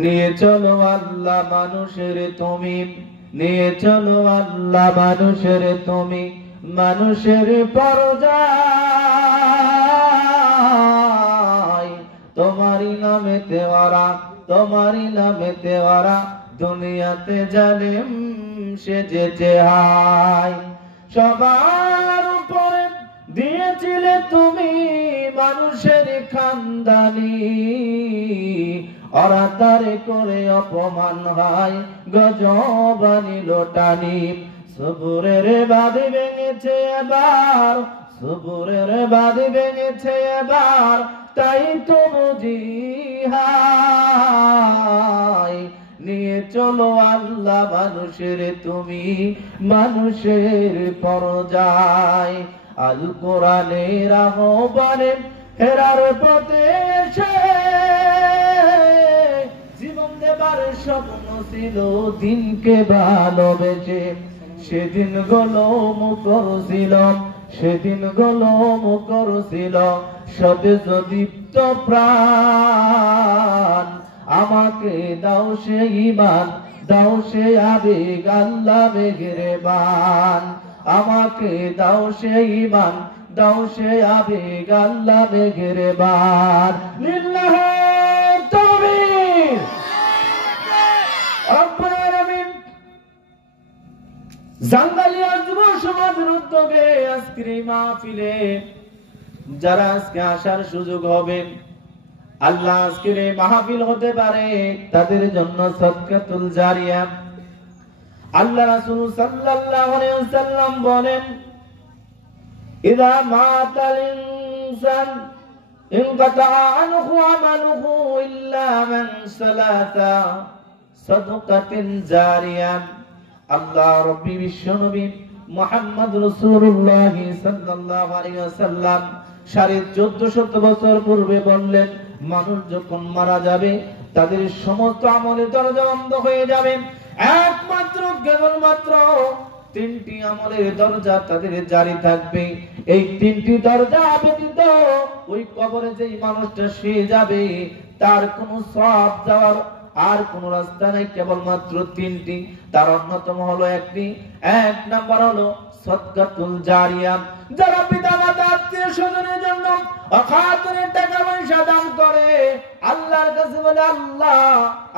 নিয়ে চলো আল্লাহ মানুষের তুমি, নিয়ে চলো আল্লাহ মানুষের তুমি, মানুষের পরজায় তোমারই নামে তেওয়ারা, তোমারই নামে তেওয়ারা দুনিয়াতে জালেম সেজেছে হায়। সবার উপরে দিয়েছিলে তুমি মানুষের খানদানি, ওরা তারে করে অপমান হয় গজবানি লোটানি। সবুরের বাঁধি ভেঙেছে এবার, সবুরের বাঁধি ভেঙেছে এবার, তাই তো বুঝি হায়। নিয়ে চলো আল্লাহ মানুষের তুমি, মানুষের পরজায়। আল কোরআনের আহ্বানে হেরার পথে এসে জীবন দেবার স্বপ্ন ছিল দিনকে ভালোবেসে। সেদিন গুলো মুখর ছিল, সেদিন গুলো মুখর ছিল সতেজ দীপ্ত প্রাণ। আমাকে দাও সে ঈমান, দাও সে আবেগ আল্লাহ মেহেরবান। আমাকে দাও সে ঈমান, দাও সে আবেগ আল্লাহ মেহেরবান। লিল্লাহি তাকবীর, রব্বুল আলামিন। জাঙ্গালিয়া যুব সমাজের উদ্যোগে আজকের এই মাহফিলে যারা আজকে আসার সুযোগ হবে, আল্লাহ আজকের এই মাহফিল হতে পারে তাদের জন্য সাদকাতুল জারিয়া। আল্লাহ রাসূল সাল্লাল্লাহু আলাইহি ওয়াসাল্লাম বলেন, ইযা মাতাল ইনসান ইনকাতা আনহু আমালুহু ইল্লা মান সালাতা সাদকাতিন জারিয়া। আল্লাহ রাব্বি বিশ্বনবী মুহাম্মদ রাসূলুল্লাহ সাল্লাল্লাহু আলাইহি ওয়াসাল্লাম 1450 বছর পূর্বে বললেন, মানুষ যখন মারা যাবে তাদের সমস্ত আমলের দরজা বন্ধ হয়ে যাবে, একমাত্র কেবলমাত্র তিনটি আমলের দরজা তাদের জারি থাকবে। এই তিনটি দরজা ব্যতীত ওই কবরে যেই মানুষটা শুয়ে যাবে তার কোনো সওয়াব যাওয়ার আর কোন রাস্তা নাই, কেবলমাত্র তিনটি। তার অন্যতম হলো এক নাম্বার হলো সাদকাতুল জারিয়া। যারা পিতামাতা আত্মীয় স্বজনের জন্য অখাতরে টাকা পয়সা দান করে, আল্লাহর কাছে বলে, আল্লাহ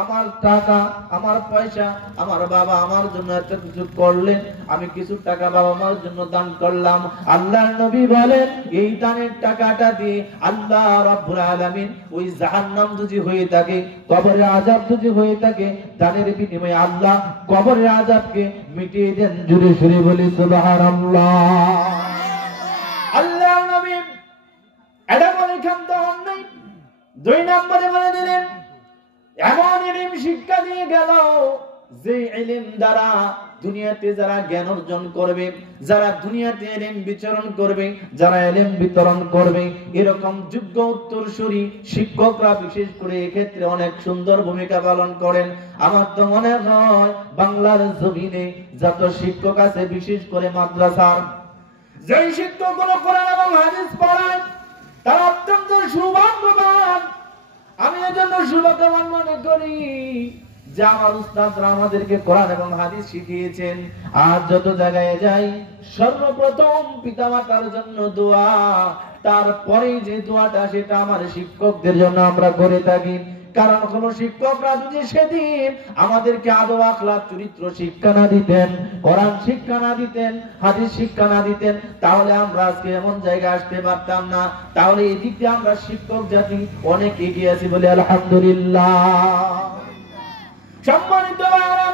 আমার টাকা, আমার পয়সা, আমার বাবা আমার জন্য এত কিছু করলেন, আমি কিছু টাকা বাবা মার জন্য দান করলাম। আল্লাহর নবী বলেন, এই দানের টাকাটা দিয়ে আল্লাহ রাব্বুল আলামিন ওই জাহান্নাম যদি হয়ে থাকে, কবরের আযাব যদি হয়ে থাকে, দানের বিনিময়ে আল্লাহ কবরের আযাবকে মিটিয়ে দেন। জোরে জোরে বলি সুবহানাল্লাহ। আল্লাহর নবী এটা বলে ক্ষান্ত হন নাই। দুই নম্বরে বলে দিলেন, এমন ইলম শিক্ষা দিয়ে গেল যে ইলম দ্বারা দুনিয়াতে যারা জ্ঞান অর্জন করবে, যারা দুনিয়াতে ইলম বিচরণ করবে, যারা ইলম বিতরণ করবে, এরকম যোগ্য উত্তরসূরি শিক্ষকরা বিশেষ করে এক্ষেত্রে অনেক সুন্দর ভূমিকা পালন করেন। আমার তো মনে হয় বাংলার জমিনে যত শিক্ষক আছে, বিশেষ করে মাদ্রাসার যে শিক্ষকগুলো কোরআন এবং হাদিস পড়ায়, তারা অত্যন্ত সৌভাগ্যবান। আমি এজন্য শুভকামনা মনে করি যে আমার উস্তাদরা আমাদেরকে কোরআন এবং হাদিস শিখিয়েছেন। আর যত জায়গায় যাই সর্বপ্রথম পিতামাতার জন্য দোয়া, তারপরে যে দোয়াটা সেটা আমার শিক্ষকদের জন্য আমরা করে থাকি। কারণ কোন শিক্ষকরা যদি সেদিন আমাদেরকে আদব আখলাক চরিত্র শিক্ষা না দিতেন, কোরআন শিক্ষা না দিতেন, হাদিস শিক্ষা না দিতেন, তাহলে আমরা আজকে এমন জায়গায় আসতে পারতাম না। তাহলে এই দিক দিয়ে আমরা শিক্ষক জাতি অনেক এগিয়ে আছি বলে আলহামদুলিল্লাহ। সম্মানিত ভাইরা,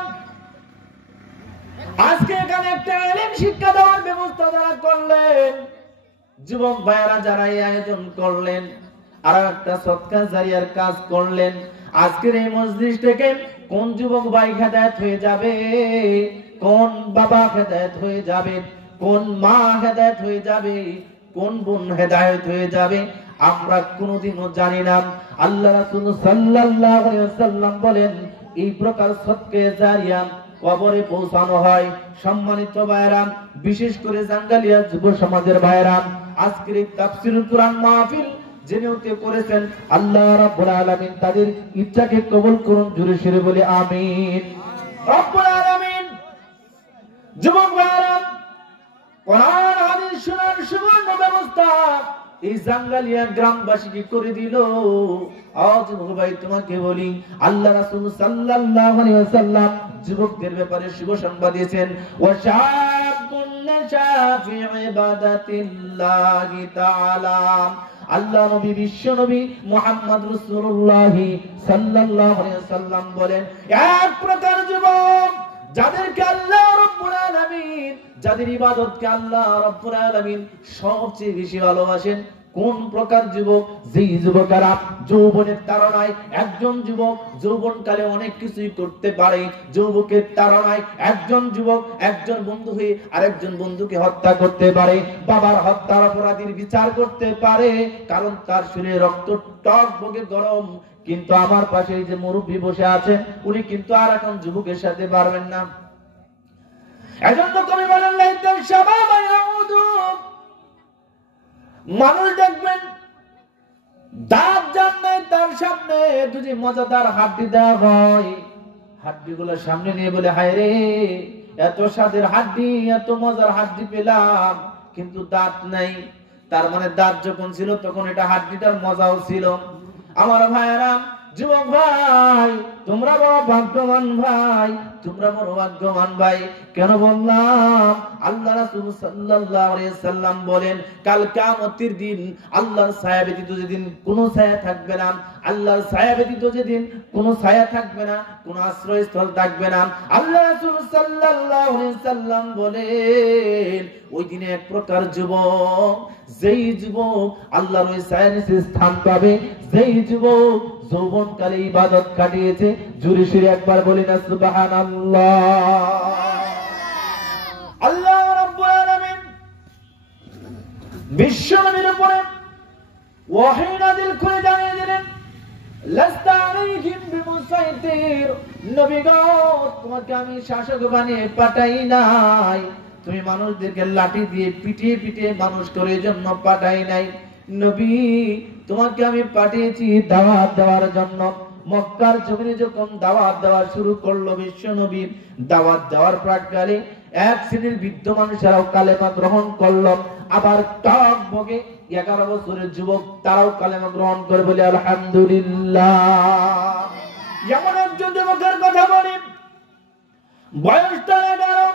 আজকে এখানে একটা ইলম শিক্ষা দেওয়ার ব্যবস্থা যারা করলেন, যুবক ভাইরা যারা এই আয়োজন করলেন, আর একটা সদকা জারিয়ার কাজ করলেন, আজকের এই মজলিস থেকে কোন যুবক ভাই হেদায়েত হয়ে যাবে, কোন বাবা হেদায়েত হয়ে যাবে, কোন মা হেদায়েত হয়ে যাবে, কোন বোন হেদায়েত হয়ে যাবে, আমরা কোনোদিনও জানি না। আল্লাহ রাসূল সাল্লাল্লাহু আলাইহি ওয়াসাল্লাম বলেন, এই প্রকার সদকা জারিয়া কবরে পৌঁছানো হয়। সম্মানিত ভাইরা, বিশেষ করে জাঙ্গালিয়া যুব সমাজের ভাইরা, আজকের এই তাফসীরুল কুরআন মাহফিল যে নিয়ত করেছেন আল্লাহ রাব্বুল আলামিন তাদের ইচ্ছাকে কবুল করুন। জোরে সোরে বলি আমিন। রব্বুল আলামিন যুবক ভাইরা, কোরআন হাদিস শোনার সুবর্ণ ব্যবস্থা এই জাঙ্গালিয়া গ্রামবাসীকে করে দিল। আজ ভাই তোমাকে বলি, আল্লাহ রাসূল সাল্লাল্লাহু আলাইহি ওয়াসাল্লাম যুবকদের ব্যাপারে শুভ সংবাদ দিয়েছেন, ওয়াশাবুন নাশাফি ইবাদাতিল্লাহি তাআলা। আল্লাহ নবী, বিশ্ব নবী মুহাম্মদ রাসূলুল্লাহ সাল্লাল্লাহু আলাইহি ওয়াসাল্লাম বলেন, এক প্রকার যুবক যাদেরকে আল্লাহ রাব্বুল আলামিন, যাদের ইবাদতকে আল্লাহ রাব্বুল আলামিন সবচেয়ে বেশি ভালোবাসেন। কোন প্রকার যুবক? যেই যুবকেরা যৌবনের তাড়নায়, একজন যুবক যৌবনকালে অনেক কিছুই করতে পারে। যৌবকের তাড়নায় একজন যুবক একজন বন্ধু হয়ে আরেকজন বন্ধুকে হত্যা করতে পারে, বাবার হত্যার অপরাধীর বিচার করতে পারে, কারণ তার শরীরে রক্ত টক বগে গরম। কিন্তু আমার পাশে এই যে মুরব্বী বসে আছেন, উনি কিন্তু আর এখন যুবকের সাথে পারবেন না। এজন্য কবি বলেন, লাইতাল শাবাবা ইয়াউদু। মানুষ দেখবেন দাঁত জানলে তার সামনে যদি মজাদার হাড্ডি দেওয়া হয়, হাড্ডিগুলো সামনে নিয়ে বলে, হায় রে, এত স্বাদের হাড্ডি, এত মজার হাড্ডি পেলাম, কিন্তু দাঁত নাই। তার মানে দাঁত যখন ছিল তখন এটা হাড্ডিটার মজাও ছিল। আমার ভাইয়েরা, যুবক ভাই, তোমরা বড় ভাগ্যবান ভাই, তোমরা বড় ভাগ্যবান ভাই। কেন বললাম? আল্লাহ রাসূল সাল্লাল্লাহু আলাইহি সাল্লাম বলেন, কাল কিয়ামতের দিন আল্লাহর ছায়া ব্যতীত যেদিন কোনো ছায়া থাকবে না, আল্লাহর ছায়া ব্যতীত যেদিন কোনো ছায়া থাকবে না, কোনো আশ্রয়স্থল থাকবে না, আল্লাহ রাসূল সাল্লাল্লাহু আলাইহি সাল্লাম বলেন, ওই দিনে এক প্রকার যুবক, যেই যুবক আল্লাহর ওই ছায়ার নিচে স্থান পাবে, যেই যুবক যৌবনকালে ইবাদত কাটিয়েছে। জোরে সোরে একবার বলি না সুবহানাল্লাহ। আল্লাহ রাব্বুল আলামিন বিশ্ব নবীর উপরে ওহী নাযিল করে জানিয়ে দিলেন, লাস্তা আলাইহিম বিমুসাইতির। নবী গো, তোমাকে আমি শাসক বানিয়ে পাঠাই নাই, তুমি মানুষদেরকে লাঠি দিয়ে পিটিয়ে পিটিয়ে মানুষ করে জন্য পাঠাই নাই। নবী, তোমাকে আমি পাঠিয়েছি দাওয়াত দেওয়ার জন্য। মক্কার জমিনে যখন দাওয়াত দেওয়া শুরু করলো বিশ্ব নবী, দাওয়াত দেওয়ার প্রাক্কালে এক শ্রেণীর বৃদ্ধ মানুষেরাও কালেমা গ্রহণ করলো। আবার টক বগে 11 বছরের যুবক, তারাও কালেমা গ্রহণ করে বলে আলহামদুলিল্লাহ। যেমন একজন যুবকের কথা বলি, বয়সটা 11,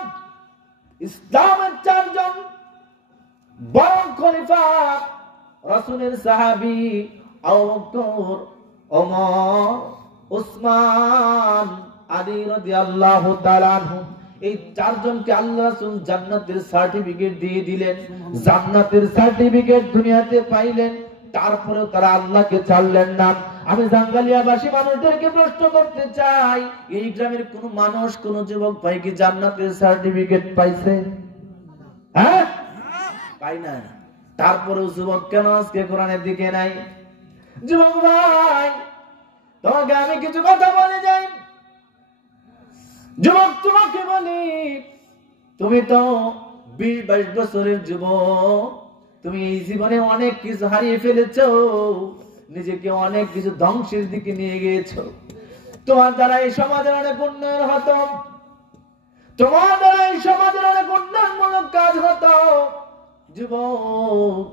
ইসলামের 4 জন বড় খলিফা, রাসূলের সাহাবী আবু বকর, ওমর, উসমান, আলী রাদিয়াল্লাহু তাআলা আনহু, এই 4 জনকে আল্লাহ রাসূল জান্নাতের সার্টিফিকেট দিয়ে দিলেন। জান্নাতের সার্টিফিকেট দুনিয়াতে পাইলেন, তারপরেও তারা আল্লাহকে ছাড়লেন না। আমি জাঙ্গালিয়াবাসী মানুষদেরকে প্রশ্ন করতে চাই, এই গ্রামের কোন মানুষ, কোন যুবক ভাই কি জান্নাতের সার্টিফিকেট পাইছে? হ্যাঁ, পাই না। তারপরেও যুবক কেন আজকে কোরআনের দিকে নাই? যুবক ভাই, তোমাকে আমি কিছু কথা বলে যাই। যুবক, তোমাকে বলি, তুমি তো 20-22 বছরের যুবক, তুমি এই জীবনে অনেক কিছু হারিয়ে ফেলেছো, নিজেকে অনেক কিছু ধ্বংসের দিকে নিয়ে গিয়েছো। তোমার দ্বারা এই সমাজের অনেক উন্নয়ন হতো, তোমার দ্বারা এই সমাজের অনেক উন্নয়নমূলক কাজ হতো। যুবক,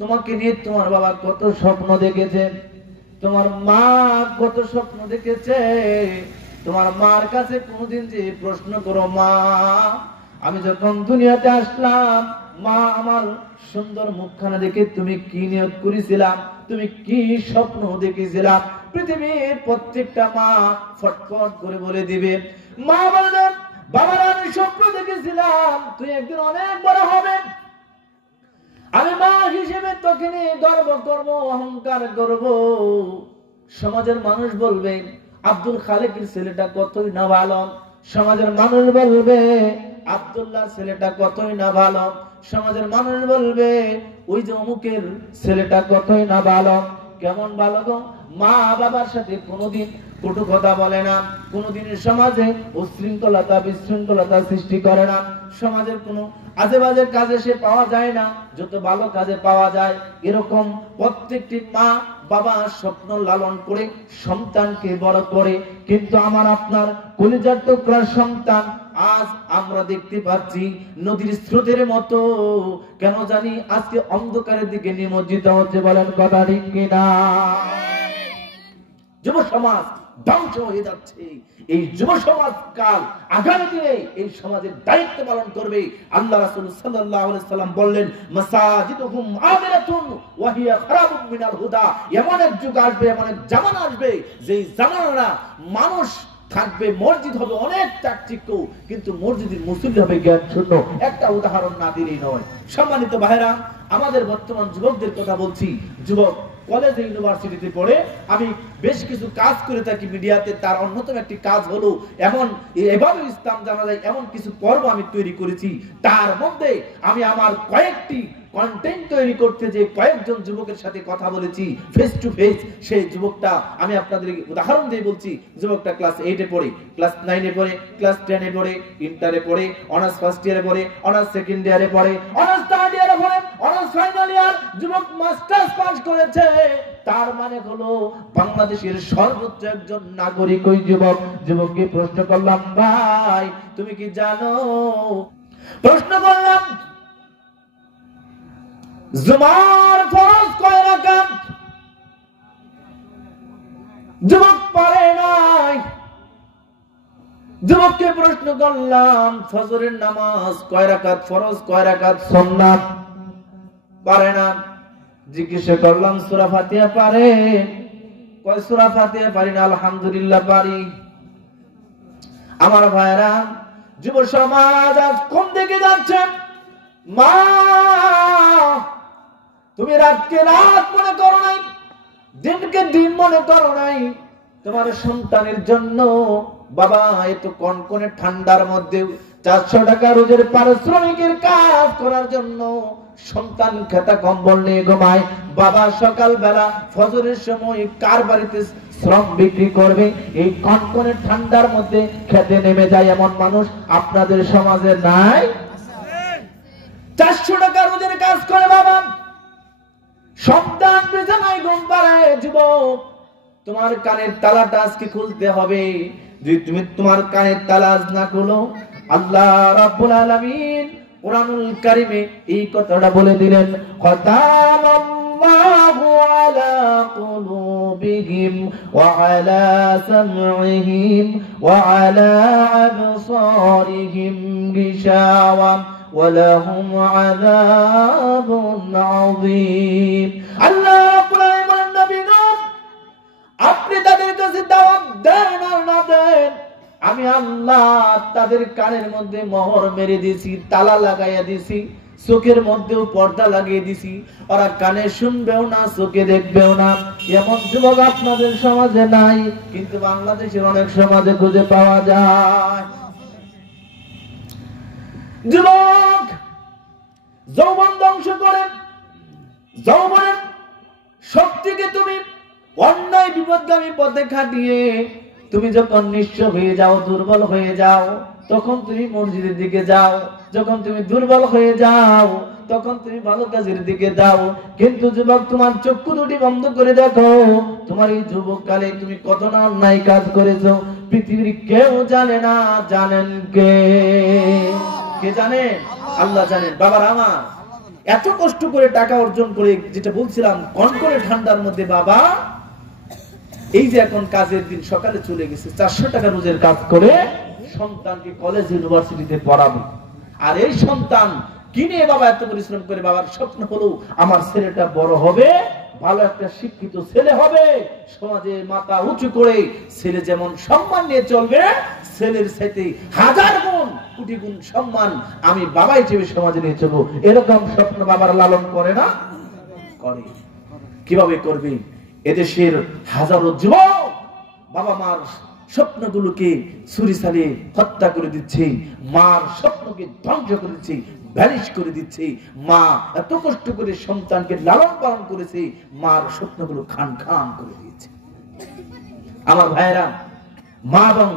তোমাকে নিয়ে তোমার বাবা কত স্বপ্ন দেখেছে, তোমার মা কত স্বপ্ন দেখেছে। তোমার মার কাছে কোনদিন যে প্রশ্ন করো, মা, আমি যখন দুনিয়াতে আসলাম, মা, আমার সুন্দর মুখখানা দেখে তুমি কি নিয়ত করেছিলাম, তুমি কি স্বপ্ন দেখেছিলাম? পৃথিবীর প্রত্যেকটা মা ফটফট করে বলে দিবে। মা বলেন, বাবার আমি স্বপ্ন দেখেছিলাম তুই একদিন অনেক বড় হবে, আমি মা হিসেবে তোকে নিয়ে গর্ব করব, অহংকার করব। সমাজের মানুষ বলবে আব্দুল খালেকের ছেলেটা কতই না ভালো, সমাজের মানুষ বলবে আব্দুল্লাহর ছেলেটা কতই না ভালো, সমাজের মানুষ বলবে ওই যে অমুকের ছেলেটা কতই না ভালো। কেমন ভালো গো? মা বাবার সাথে কোনোদিন কটু কথা বলে না, কোনোদিন সমাজে উশৃঙ্খলতা বিশৃঙ্খলতা সৃষ্টি করে না, সমাজের কোনো আজে বাজে কাজে সে পাওয়া যায় না, যত ভালো কাজে পাওয়া যায়। এরকম প্রত্যেকটি মা বাবা স্বপ্ন লালন করে সন্তানকে বড় করে, কিন্তু আমার আপনার কলিজার টুকরা সন্তান আজ আমরা দেখতে পাচ্ছি নদীর স্রোতের মতো কেন জানি আজকে অন্ধকারের দিকে নিমজ্জিত হচ্ছে। বলেন কথা ঠিক কিনা? যুব সমাজ ধ্বংস হয়ে যাচ্ছে। এই যুব সমাজ কাল আগামী দিনে এই সমাজের দায়িত্ব পালন করবে। আল্লাহ রাসূল সাল্লাল্লাহু আলাইহি সাল্লাম বললেন, মাসাজিদুহুম আমিরাতুন ওয়া হিয়া খারাবুম মিনাল হুদা। এমন এক যুগ আসবে, এমন এক জামানা আসবে, যেই জামানা মানুষ থাকবে, মসজিদ হবে অনেক চাকচিক্য, কিন্তু মসজিদের মুসল্লি হবে জ্ঞান শূন্য। একটা উদাহরণ না দিলেই নয়। সম্মানিত ভাইরা, আমাদের বর্তমান যুবকদের কথা বলছি। যুবক কলেজে ইউনিভার্সিটিতে পড়ে, আমি বেশ কিছু কাজ করে থাকি মিডিয়াতে। তার অন্যতম একটি কাজ হলো এভাবে ইসলাম জানা যায় এমন কিছু পর্ব আমি তৈরি করেছি। তার মধ্যে আমি আমার কয়েকটি কন্টেন্ট তৈরি করতে যে কয়েকজন যুবকের সাথে কথা বলেছি ফেস টু ফেস। সেই যুবকটা আমি আপনাদের উদাহরণ দিয়ে বলছি। যুবকটা ক্লাস 8 এ পড়ে, ক্লাস 9 এ পড়ে, ক্লাস 10 এ পড়ে, ইন্টারে পড়ে, অনার্স ফার্স্ট ইয়ারে পড়ে, অনার্স সেকেন্ড ইয়ারে পড়ে, অনার্স থার্ড ইয়ারে পড়ে, অনার্স ফাইনাল ইয়ার। যুবক মাস্টার্স পাস করেছে। তার মানে হলো বাংলাদেশের সর্বোচ্চ একজন নাগরিক ওই যুবক। যুবককে প্রশ্ন করলাম, ভাই তুমি কি জানো, প্রশ্ন করলাম জুমার ফরজ কয় রাকাত? যুবক পারে নাই। যুবককে প্রশ্ন করলাম ফজরের নামাজ কয় রাকাত, ফরজ কয় রাকাত, সুন্নাত? পারে না। জিজ্ঞাসা করলাম সূরা ফাতিহা পারে? কয় সূরা ফাতিহা পারি না, আলহামদুলিল্লাহ পারি। আমার ভাইরা, যুব সমাজ আজ কোন দিকে যাচ্ছে? মা, তুমি রাতকে রাত মনে করো নাই, দিনকে দিন মনে করো নাই। তোমার সন্তানের জন্য বাবা এত কনকনে ঠান্ডার মধ্যে 400 টাকা রোজের পারিশ্রমিকের কাজ করার জন্য সন্তান খেতা কম্বল নিয়ে ঘুমায়। বাবা সকাল বেলা ফজরের সময় কার বাড়িতে শ্রম বিক্রি করবে, এই কনকনে ঠান্ডার মধ্যে খেতে নেমে যায়। এমন মানুষ আপনাদের সমাজে নাই? 400 টাকা রোজের কাজ করে বাবা, সন্তান বিছানায় ঘুম পাড়ায়। যুবক, তোমার কানের তালাটা আজকে খুলতে হবে। যদি তুমি তোমার কানের তালা আজ না খুলো, আল্লাহ রাব্বুল আলামিন কুরআনুল কারীমে এই কথাটা বলে দিলেন, খাতামাল্লাহু আলা কুলুবিহিম ওয়া আলা সামঈহিম ওয়া আলা আবসারিহিম গিশাওয়া ওয়ালাহুম আযাবুন আযীম। আল্লাহ রাব্বুল আলামিন নবী নূহ, আপনি তাদের কাছে দাওয়াত দেন আর না দেন, আমি আল্লাহ তাদের কানের মধ্যে মোহর মেরে দিয়েছি, তালা লাগাইয়া দিয়েছি, চোখের মধ্যেও পর্দা লাগিয়ে দিয়েছি। ওরা কানে শুনবেও না, চোখে দেখবেও না। এমন যুবক আপনাদের সমাজে নাই, কিন্তু বাংলাদেশের অনেক সমাজে খুঁজে পাওয়া যায়। যুবক যৌবন ধ্বংস করে, যৌবনের শক্তিকে তুমি অন্যায় বিপদগামী পথে খাটিয়ে তুমি যখন নিঃস্ব হয়ে যাও, দুর্বল হয়ে যাও, তখন তুমি মসজিদের দিকে যাও। যখন তুমি দুর্বল হয়ে যাও, তখন তুমি ভালো কাজের দিকে যাও। কিন্তু যুবক, তোমার চক্ষু দুটি বন্ধ করে দেখো, তোমার এই যুবক কালে তুমি কত না অন্যায় কাজ করেছো। পৃথিবীর কেউ জানে না, জানেন কে? কে জানেন? আল্লাহ জানেন। বাবার আমার এত কষ্ট করে টাকা অর্জন করে, যেটা বলছিলাম কনকনে ঠান্ডার মধ্যে, বাবা এই যে এখন কাজের দিন সকালে চলে গেছে, 400 টাকা রোজের কাজ করে সন্তানকে কলেজ ইউনিভার্সিটিতে পড়াবে। আর এই সন্তান কি নিয়ে বাবা এত পরিশ্রম করে? বাবার স্বপ্ন হলো আমার ছেলেটা বড় হবে, ভালো একটা শিক্ষিত ছেলে হবে, সমাজে মাথা উঁচু করে ছেলে যেমন সম্মান নিয়ে চলবে, ছেলের সাথে 1000 গুণ কোটি গুণ সম্মান আমি বাবা হিসেবে সমাজে নিয়ে চলবো। এরকম স্বপ্ন বাবার লালন করে না? করে। কিভাবে করবে? এদেশের হাজারো যুবক বাবা মার স্বপ্নগুলোকে ছুরি চালিয়ে হত্যা করে দিচ্ছে, মার স্বপ্নকে ধ্বংস করে দিচ্ছে, ভ্যানিশ করে দিচ্ছে। মা এত কষ্ট করে সন্তানকে লালন পালন করেছে, মার স্বপ্নগুলো খান খান করে দিয়েছে। আমার ভাইরা, মা এবং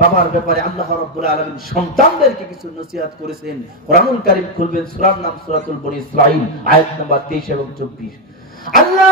বাবার ব্যাপারে আল্লাহ রাব্বুল আলামিন সন্তানদেরকে কিছু নসিহত করেছেন। কোরআনুল কারীম খুলবেন, সূরার নাম সূরাতুল বনী ইসরাঈল, আয়াত নাম্বার 23 এবং 24। আল্লাহ